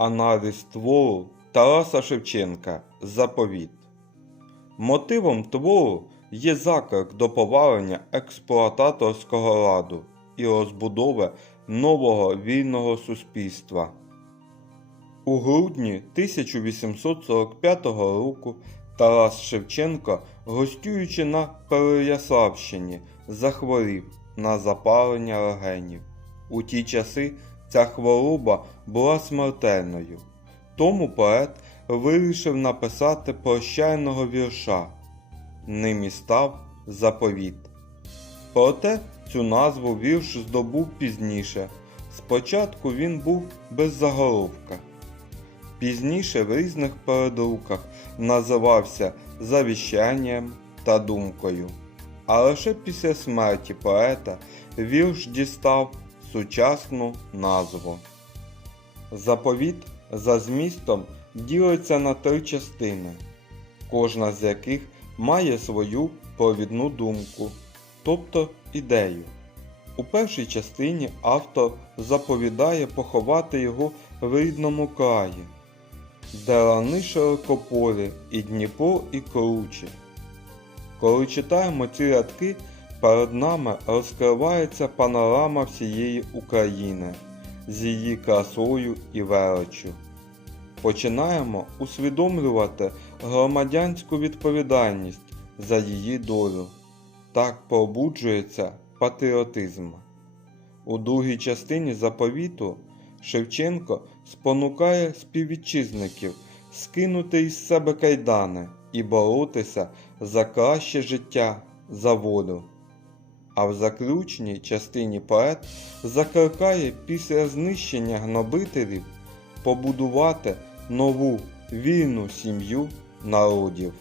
Аналіз твору Тараса Шевченка Заповіт. Мотивом твору є заклик до повалення експлуататорського ладу і розбудови нового вільного суспільства. У грудні 1845 року Тарас Шевченко, гостюючи на Переяславщині, захворів на запалення легенів. У ті часи ця хвороба була смертельною. Тому поет вирішив написати прощального вірша. Ним і став заповіт. Проте цю назву вірш здобув пізніше. Спочатку він був без заголовка. Пізніше в різних передруках називався завіщанням та думкою. А лише після смерті поета вірш дістав сучасну назву. Заповіт за змістом ділиться на три частини, кожна з яких має свою провідну думку, тобто ідею. У першій частині автор заповідає поховати його в рідному краї, де лани широкополі і Дніпро і круче. Коли читаємо ці рядки, перед нами розкривається панорама всієї України з її красою і величчю. Починаємо усвідомлювати громадянську відповідальність за її долю. Так пробуджується патріотизм. У другій частині заповіту Шевченко спонукає співвітчизників скинути із себе кайдани і боротися за краще життя, за волю. А в заключній частині поет закликає після знищення гнобителів побудувати нову вільну сім'ю народів.